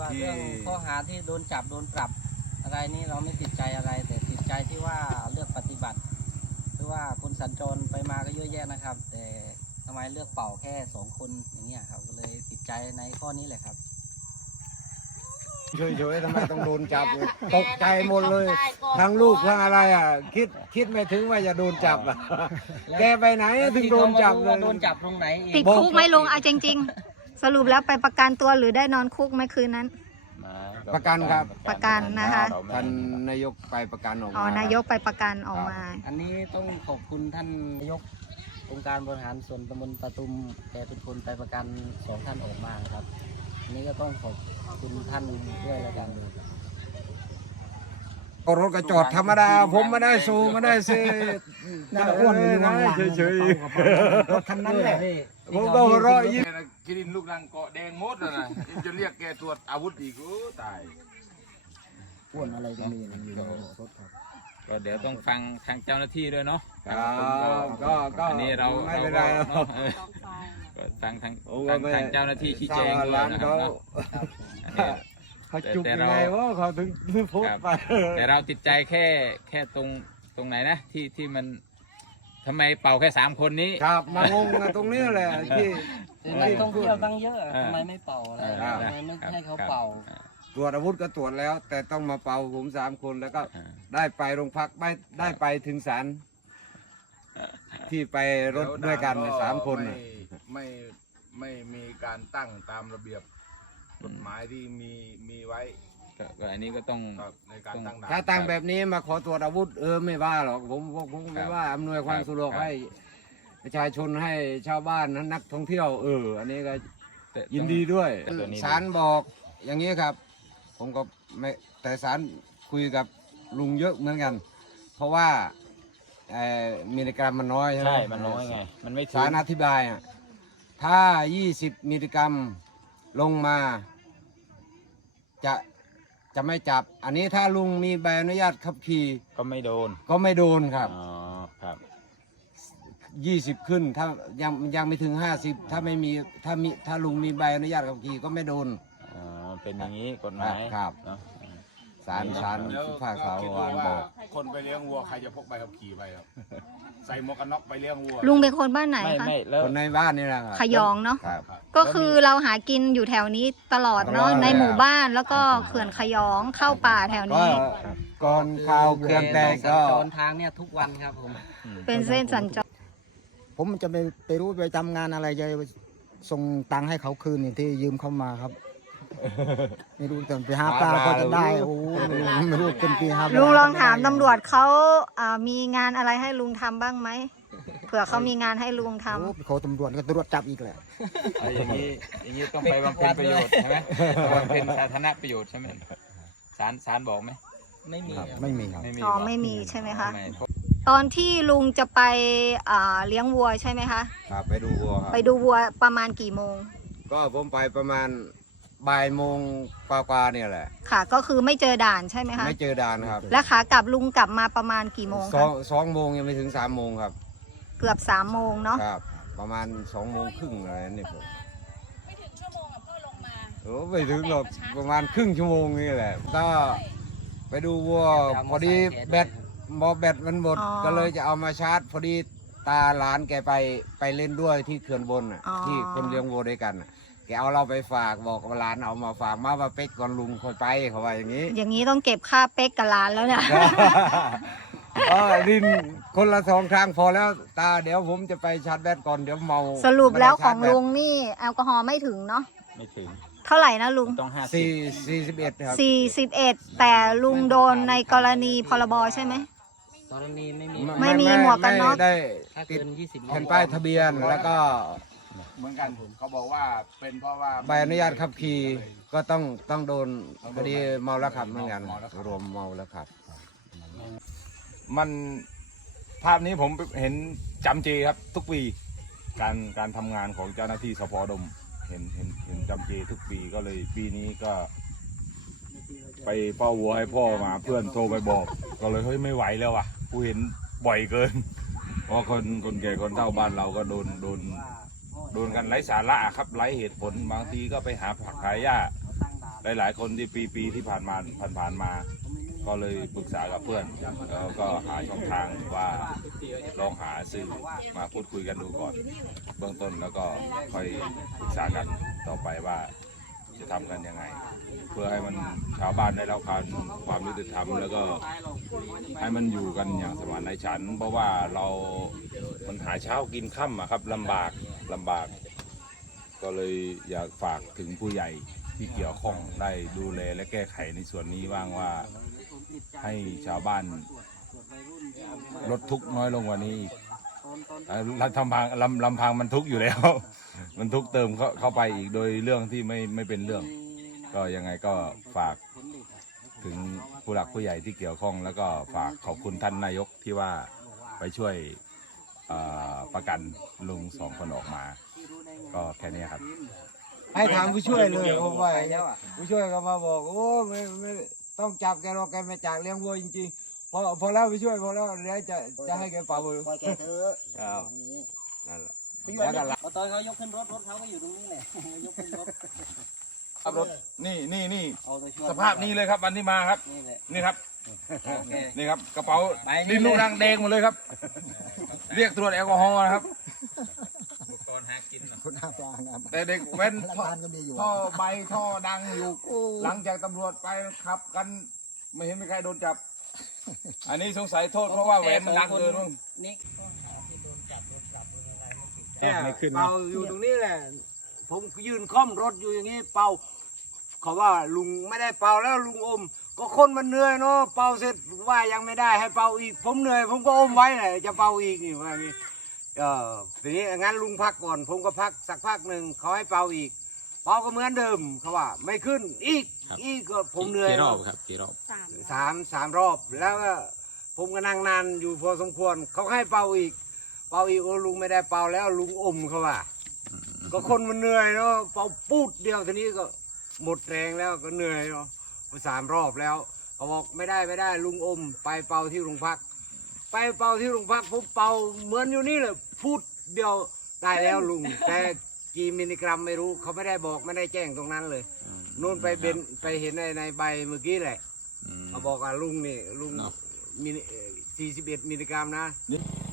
ว่าที่ เรื่องข้อหาที่โดนจับโดนปรับ อะไรนี่เราไม่ติดใจอะไร แต่ติดใจที่ว่าเลือกปฏิบัติคือว่าคนสัญจรไปมาก็เยอะแยะนะครับ แต่ทำไมเลือกเป่าแค่สองคนอย่างเงี้ยครับก็เลยติดใจในข้อนี้แหละครับ เฉยๆทำไมต้องโดนจับเลยตกใจหมดเลย ทั้งลูกทั้งอะไรอะ คิดคิดไม่ถึงว่าจะโดนจับอะแกไปไหนถึงโดนจับเลว่ายโดนจับตรงไหนเองติดคุกไหมลุงเอาจริงๆ สรุปแล้วไปประกันตัวหรือได้นอนคุกไหมคืนนั้น ประกันครับ ประกันนะคะ ท่านนายกไปประกันออกมาอ๋อนายกไปประกันออกมา อันนี้ต้องขอบคุณท่านนายกองค์การบริหารส่วนตำบลตะตุมแกเป็นคนไปประกันสองท่านออกมาครับอันนี้ก็ต้องขอบคุณท่านด้วยแล้วกันก็รถกระจอดธรรมดา ผมไม่ได้สูไม่ได้ซื้อ น่าอ้วนอยู่ข้างหลังเฉยรถคันนั้นแหละๆ ผมก็หัวเราะยิ้มกิรินลูกรังเกาะแดงหมดแล้วนะยังจะเรียกแกตรวจอาวุธอีกโอ้ตาย อ้วนอะไรก็มีนะอยู่ในรถครับ ก็เดี๋ยวต้องฟังทางเจ้าหน้าที่ด้วยเนาะครับก็ก็อันนี้เราไม่เป็นไรหรอกเนาะเออก็ฟังทางโอ้ฟังไม่ ทางเจ้าหน้าที่ชี้แจงด้วยร้านนะครับเขาเนาะอันนี้ เขาจุกแต่ยังเราไงวะเขาถึงโพสต์ไป แต่เราติดใจแค่แค่ตรงตรงไหนนะที่ที่มันทำไมเป่าแค่สามคนนี้ ครับมางงกันตรงนี้แหละที่แต่นักท่องเที่ยวตั้งเยอะเออทำไมไม่เป่าอะไรเออ ทำไมไม่ครับให้เขาครับเป่า ตรวจอาวุธก็ตรวจแล้ว แต่ต้องมาเป่าผมสามคนแล้วก็อ่า ได้ไปโรงพักไม่ได้ไปถึงศาลที่ไปรถด้วยกันน่ะสามคนน่ะ ไม่ไม่ไม่มีการตั้งตามระเบียบกฎหมายที่มีมีไว้ ก็ก็อันนี้ก็ต้อง ครับในการตั้งด่าน ถ้าตั้งแบบนี้มาขอตรวจอาวุธเออไม่ว่าหรอกผมผมผมไม่ว่าอำนวยความสะดวกให้ประชาชนให้ชาวบ้านนั้นนักท่องเที่ยวเอออันนี้ก็แต่ต้อง ยินดีด้วยแต่ตัวนี้ ศาลบอกอย่างนี้ครับ ผมก็ไม่แต่ศาลคุยกับลุงเยอะเหมือนกัน เพราะว่าเอ่อมิลลิกรัมมันน้อยใช่ไหม ใช่มันน้อยไง มันไม่ถึศางลอธิบายอะ ถ้า 20 มิลลิกรัมลงมา จะ จะไม่จับ อันนี้ถ้าลุงมีใบอนุญาตขับขี่ก็ไม่โดน ก็ไม่โดนครับ อ๋อ ครับ20ขึ้นถ้ายังยังไม่ถึง50ถ้าไม่มีถ้ามีถ้าลุงมีใบอนุญาตขับขี่ก็ไม่โดน อ๋อ เป็นอย่างนี้กฎหมายครับ เนาะศาลศาลแล้วผู้ภาคษาคิดวาดูนว่าบอก คนไปเลี้ยงวัวใครจะพกใบขับขี่ไปครับ ใส่หมวกกันน็อกไปเลี้ยงวัวลุงเป็นคนบ้านไหนไม่คะ ไม่แล้ว คนในบ้านนี่แหละครับขยองเนาะครับ ก็คือเราหากินอยู่แถวนี้ตลอดเนาะตลอด ในหมู่บ้านแล้วก็เขื่อนขยองเข้าป่าแถวก็นี้ ก่อนข่าวเครื่องแตกสัญก็จรทางเนี่ยทุกวันครับผม เป็นเส้นสัญจรผมจะไปไปรู้ไปทำงานอะไรจะไปส่งตังค์ให้เขาคืนนี่ที่ยืมเข้ามาครับ ไม่รู้แต่ไปหาปลาก็จะได้โอ้โหไม่รู้เป็นปีหาปาลุงลองถามตำรวจเขาอ่ามีงานอะไรให้ลุงทำบ้างไหมเผื่อเขามีงานให้ลุงทำโอ้เขาตำรวจก็ตำรวจจับอีกแหละเอาอย่างนี้อย่างนี้ต้องไปบำเพ็ญประโยชน์ใช่ไหมบำเพ็ญสาธารณประโยชน์ใช่ไหมศาลศาลบอกไหมไม่มีครับครับไม่มีครับไม่มีอ๋อบอกไม่มีใช่ไหมคะไม่ตอนที่ลุงจะไปอ่าเลี้ยงวัวใช่ไหมคะครับไปดูวัวครับไปดูวัวประมาณกี่โมง ก็ผมไปประมาณ บ่ายโมงกว่าๆเนี่ยแหละ ค่ะ ก็คือไม่เจอด่านใช่ไหมคะ ไม่เจอด่านครับและขากลับลุงกลับมาประมาณกี่โมงสอคะงสองโมงยังไม่ถึงสามโมงครับ เกือบสามโมงเนาะ ครับ ประมาณสองโมงครึ่งอะไรนี่ผมไม่ถึงชั่วโมงอะพ่อลงมา โอ้ไม่ถึงหรอกประมาณครึ่งชั่วโมงนี่แหละ ก็ไปดูวัวพอดีแบตมอแบตมันหมดก็เลยจะเอามาชาร์จ พอดีตาหลานแกไปไปเล่นด้วยที่เขื่อนบนน่ะที่คนเลี้ยงวัวด้วยกันน่ะแก เอาเราไปฝากบอกว่าหลานเอามาฝากมาว่าเป๊กก่อนลุงค่อยไปเขาว่าอย่างนี้ อย่างนี้ต้องเก็บค่าเป๊กกับร้านแล้วเนี่ยก็ดินคนละสองครั้งพอแล้ว ตาเดี๋ยวผมจะไปชาร์จแบตก่อนเดี๋ยวเมาสรุปแล้วของไม่ได้ลุชาร์จงนี่แอลกอฮอล์ไม่ถึงเนาะไม่ถึง เท่าไหร่นะลุงต้องห้าแบตสิสี่บสี่สิบเอ็ดครับ41แต่ลุงโดนในกรณีพรบใช่ไหมกรณีไม่มีไม่มีหมวกกันน็อกไม่ได้ถ้าติเกิดน20แผ่นป้ายทะเบียนแล้วก็ เหมือนกันเขาบอกว่าเป็นเพราะว่าใบอนุญาตขับขี่ก็ต้องต้องโดนคดีเมาแล้วขับเหมือนกันรวมเมาแล้วขับ มันภาพนี้ผมเห็นจำเจครับ ทุกปีการการทำงานของเจ้าหน้าที่สพดม เห็นเห็นเห็นจำเจทุกปีก็เลยปีนี้ก็ ไปเฝ้าวัวให้พ่อมาเพื่อนโทรไปบอก ก็เลยเฮ้ยไม่ไหวแล้วอะกูเห็นบ่อยเกิน เพราะคนคนแก่คนเฒ่าบ้านเราก็โดนโดน โดนกันไร้สาระครับไร้เหตุผลบางทีก็ไปหาผักหาหญ้าหลายๆ คนที่ปีปีที่ผ่านมาผ่านๆมา ก็เลยปรึกษากับเพื่อน แล้วก็หาช่องทางว่าลองหาสื่อมาพูดคุยกันดูก่อน เบื้องต้นแล้วก็ค่อยปรึกษากันต่อไปว่าจะทำกันยังไง เพื่อให้มันชาวบ้านได้รับการความยุติธรรมแล้วก็ให้มันอยู่กันอย่างสมานฉันท์เพราะว่าเรา มันหาเช้ากินค่ำอะครับลำบาก ลำบาก ก็เลยอยากฝากถึงผู้ใหญ่ที่เกี่ยวข้องได้ดูแลและแก้ไขในส่วนนี้บ้างว่าให้ชาวบ้านลดทุกข์น้อยลงกว่านี้อีกเอ่อลำพังลำลำพังมันทุกข์อยู่แล้ว มันทุกข์เติมเข้าเข้าไปอีกโดยเรื่องที่ไม่ไม่เป็นเรื่อง ก็ยังไงก็ฝากถึงผู้หลักผู้ใหญ่ที่เกี่ยวข้อง แล้วก็ฝากขอบคุณท่านนายกที่ว่าไปช่วย ประกันลุงสองคนออกมา ก็แค่นี้ครับ ให้ถามผู้ช่วยเลยเพราะว่าผู้ช่วยก็มาบอกโอ้ไม่ไม่ต้องจับแกหรอกแกไม่จากเลี้ยงวัวจริงๆพอพอแล้วผู้ช่วยพอแล้วเดี๋ยวจะจะให้แกเป่ามือปล่อยแกเถอะครับนั่นแหละพี่แล้วก็ละพอตอนเขายกขึ้นรถรถเขาก็อยู่ตรงนี้แหละยกขึ้นรถครับรถนี่นี่นี่เอาตัวช่วยสภาพนี้เลยครับวันที่มาครับ นี่แหละนี่ครับโอเคนี่ครับกระเป๋าไปนี่ดินลูกรังแดงหมดเลยครับ เรียกตรวจแอลกอฮอล์นะครับ อุปกรณ์หากินเนอะคุณอาปลานะแต่เด็กเว้นหลังท่อบ้านก็มีอยู่ท่อใบท่อดังอยู่หลังจากตำรวจไปขับกัน ไม่เห็นมีใครโดนจับ อันนี้สงสัยโทษเพราะว่าแหวนมันดังเกินมั้งนี่ข้อหาที่โดนจับโดนปรับโดนอะไรไม่ติดใจเนี่ยเป่าอยู่ตรงนี้แหละ ผมยืนค่อมรถอยู่อย่างนี้เป่า เขาว่าลุงไม่ได้เป่าแล้วลุงอม ก็คนมันเหนื่อยเนาะเป่าเสร็จ ว่ายังไม่ได้ให้เป่าอีก ผมเหนื่อย ผมก็อมไว้แหละจะเป่าอีกนี่ว่างี้เออทีนี้งั้นลุงพักก่อน ผมก็พักสักพักหนึ่งเขาให้เป่าอีกเป่าก็เหมือนเดิมเขาว่า ไม่ขึ้นอีกอีกก็ผมเหนื่อยกี่รอบเนาะครับกี่รอบสามสามสามรอบแล้วก็ผมก็นั่งนานอยู่พอสมควรเขาให้เป่าอีก เป่าอีกโอ้ลุงไม่ได้เป่าแล้วลุงอมเขาว่าก็คนมันเหนื่อยเนาะเป่าปูดเดียวทีนี้ก็หมดแรงแล้วก็เหนื่อยเนาะสามรอบแล้ว เขาบอกไม่ได้ไม่ได้ลุงอม ไปเป่าที่โรงพัก ไปเป่าที่โรงพักผมเป่าเหมือนอยู่นี่เลยพูดเดียวได้แล้วลุง แต่กี่มิลลิกรัมไม่รู้เขาไม่ได้บอกไม่ได้แจ้งตรงนั้นเลยนู่นไปเบนไปเห็นในในใบเมื่อกี้แหละอืมเขาบอกว่าลุงนี่ลุงเนาะมิลสี่สิบเอ็ดมิลลิกรัมนะ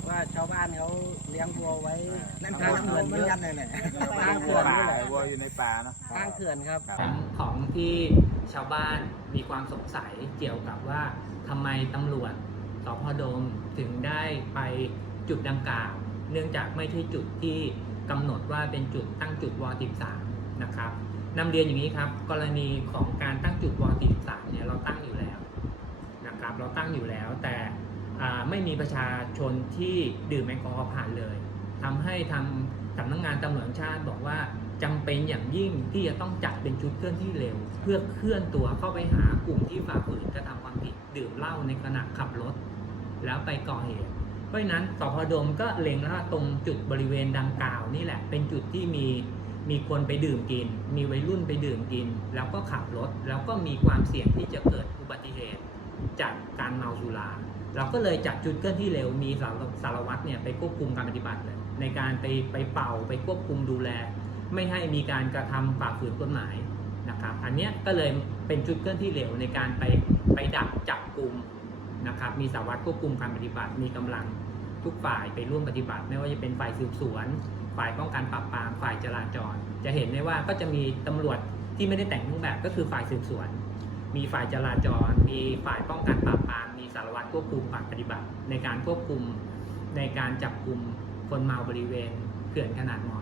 ว่าชาวบ้านเขาเลี้ยงวัวไว้นั่นทางน้ำนมเหมือนกันเลยแหละข้างเขื่อนนี่แหละวัวอยู่ในป่าเนาะข้างเขื่อนครับของของที่ ชาวบ้านมีความสงสัยเกี่ยวกับว่าทำไมตำรวจสพโดมถึงได้ไปจุดดังกล่าว เนื่องจากไม่ใช่จุดที่กำหนดว่าเป็นจุดตั้งจุดวอ13นะครับนำเรียนอย่างนี้ครับกรณีของการตั้งจุดวอ13เนี่ยเราตั้งอยู่แล้วนะครับเราตั้งอยู่แล้วแต่ไม่มีประชาชนที่ดื่มแอลกอฮอล์ผ่านเลยทำให้ทางสำนักงานตำรวจชาติบอกว่า จำเป็นอย่างยิ่งที่จะต้องจัดเป็นชุดเคลื่อนที่เร็ว เพื่อเคลื่อนตัวเข้าไปหากลุ่มที่ฝ่าฝืนกระทำความผิดดื่มเหล้าในขณะขับรถ แล้วไปก่อเหตุ เพราะฉะนั้นสพดมก็เล็งแล้วว่าตรงจุดบริเวณดังกล่าวนี่แหละ เป็นจุดที่มีมีคนไปดื่มกิน มีวัยรุ่นไปดื่มกิน แล้วก็ขับรถ แล้วก็มีความเสี่ยงที่จะเกิดอุบัติเหตุ จากการเมาสุรา เราก็เลยจัดจุดเคลื่อนที่เร็ว มีสารสารวัตรเนี่ยไปควบคุมการปฏิบัติเลย ในการไปไปเป่าไปควบคุมดูแล ไม่ให้มีการกระทำฝ่าฝืนกฎหมายนะครับ อันนี้ก็เลยเป็นจุดเคลื่อนที่เร็วในการไปไปดักจับกลุ่มนะครับ มีสารวัตรควบคุมการปฏิบัติ มีกำลังทุกฝ่ายไปร่วมปฏิบัติ ไม่ว่าจะเป็นฝ่ายสืบสวน ฝ่ายป้องกันปราบปราม ฝ่ายจราจร จะเห็นได้ว่าก็จะมีตำรวจที่ไม่ได้แต่งเครื่องแบบก็คือฝ่ายสืบสวน มีฝ่ายจราจร มีฝ่ายป้องกันปราบปราม มีสารวัตรควบคุมปฏิบัติ ในการควบคุมในการจับกลุ่มคนเมาบริเวณเขื่อนขนาดมอ